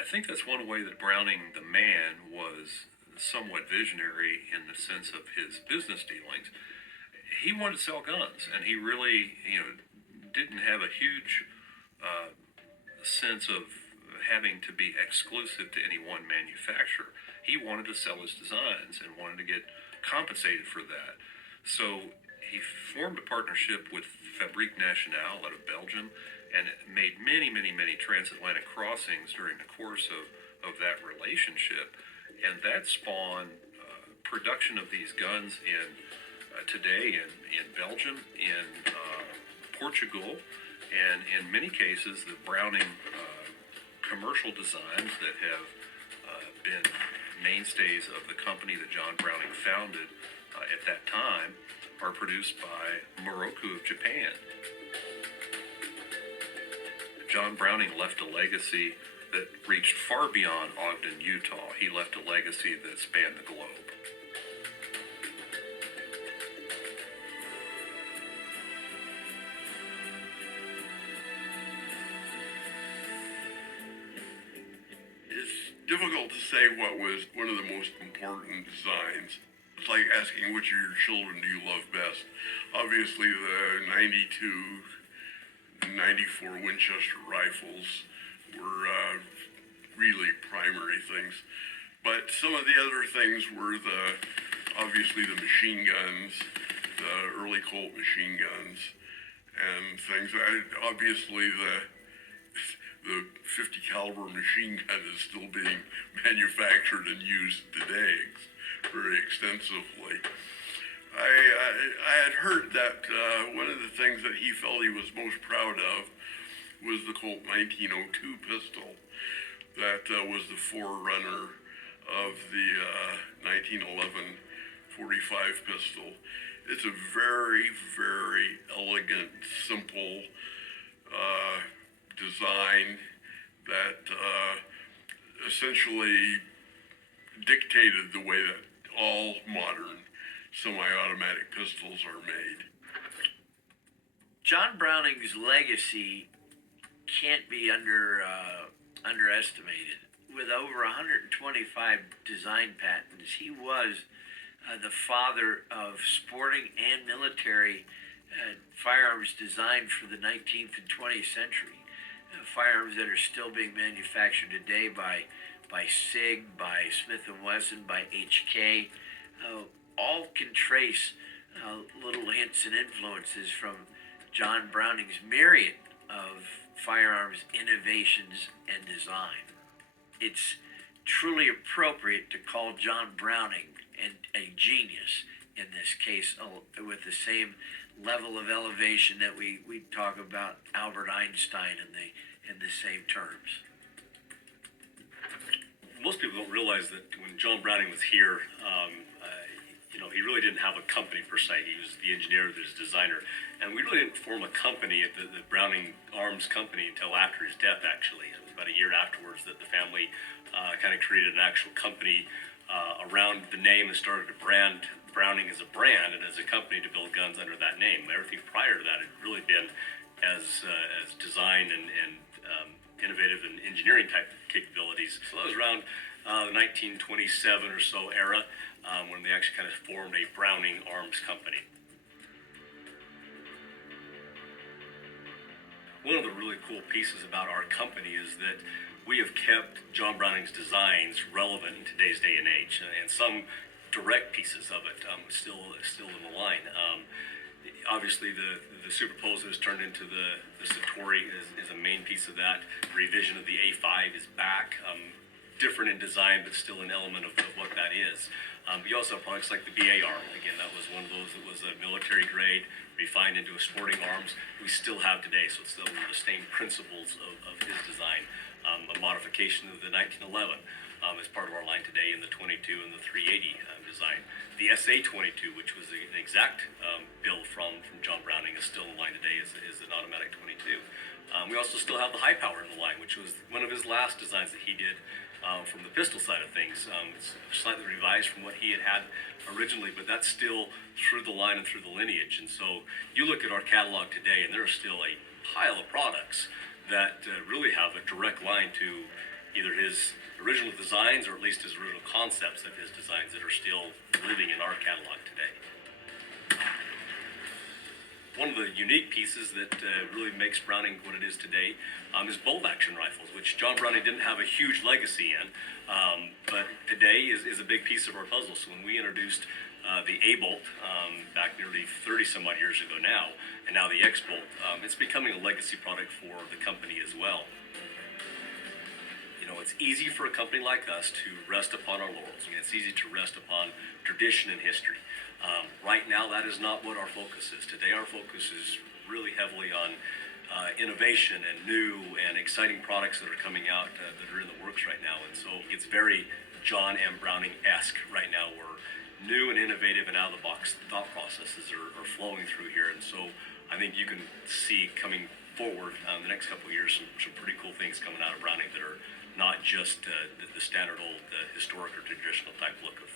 I think that's one way that Browning the man was somewhat visionary in the sense of his business dealings. He wanted to sell guns, and he really, didn't have a huge sense of having to be exclusive to any one manufacturer. He wanted to sell his designs and wanted to get compensated for that. So he formed a partnership with Fabrique Nationale out of Belgium and made many, many, many transatlantic crossings during the course of that relationship. And that spawned production of these guns today in Belgium, in Portugal, and in many cases the Browning commercial designs that have been mainstays of the company that John Browning founded at that time are produced by Moroku of Japan. John Browning left a legacy that reached far beyond Ogden, Utah. He left a legacy that spanned the globe. Difficult to say what was one of the most important designs. It's like asking which of your children do you love best. Obviously the 92, 94 Winchester rifles were really primary things. But some of the other things were obviously the machine guns, the early Colt machine guns, and things. Obviously the 50 caliber machine gun is still being manufactured and used today very extensively. I had heard that one of the things that he felt he was most proud of was the Colt 1902 pistol that was the forerunner of the 1911 45 pistol. It's a very, very elegant, simple design that essentially dictated the way that all modern semi-automatic pistols are made. John Browning's legacy can't be underestimated. With over 125 design patents, he was the father of sporting and military firearms designed for the 19th and 20th century. Firearms that are still being manufactured today by SIG, by Smith & Wesson, by HK, all can trace little hints and influences from John Browning's myriad of firearms innovations and design. It's truly appropriate to call John Browning a genius in this case, with the same level of elevation that we talk about Albert Einstein in the same terms. Most people don't realize that when John Browning was here, he really didn't have a company per se. He was the engineer, the designer, and we really didn't form a company at the Browning Arms Company until after his death. Actually, it was about a year afterwards that the family kind of created an actual company around the name and started to brand Browning as a brand and as a company to build guns under that name. Everything prior to that had really been as design and innovative and engineering type capabilities. So that was around the 1927 or so era when they actually kind of formed a Browning Arms Company. One of the really cool pieces about our company is that we have kept John Browning's designs relevant in today's day and age, and some direct pieces of it still in the line. Obviously, the Superposer has turned into the Satori is a main piece of that. The revision of the A5 is back, different in design, but still an element of what that is. We also have products like the BA arm. Again, that was one of those that was a military grade, refined into a sporting arms. We still have today, so it's still the same principles of his design. A modification of the 1911 is part of our line today in the 22 and the 380 design. The SA-22, which was an exact build from John Browning, is still in line today is an automatic 22. We also still have the high power in the line, which was one of his last designs that he did from the pistol side of things. It's slightly revised from what he had originally, but that's still through the line and through the lineage. And so you look at our catalog today, and there are still a pile of products that really have a direct line to either his original designs or at least his original concepts of his designs that are still living in our catalog today. One of the unique pieces that really makes Browning what it is today is bolt action rifles, which John Browning didn't have a huge legacy in, but today is a big piece of our puzzle. So when we introduced the A-Bolt back nearly 30 some odd years ago now, and now the X-Bolt, it's becoming a legacy product for the company as well. You know, it's easy for a company like us to rest upon our laurels. I mean, it's easy to rest upon tradition and history. Right now, that is not what our focus is. Today, our focus is really heavily on innovation and new and exciting products that are coming out that are in the works right now. And so it's very John M. Browning-esque right now, where new and innovative and out-of-the-box thought processes are flowing through here. And so I think you can see coming forward the next couple of years some pretty cool things coming out of Browning that are not just the standard old historic or traditional type look of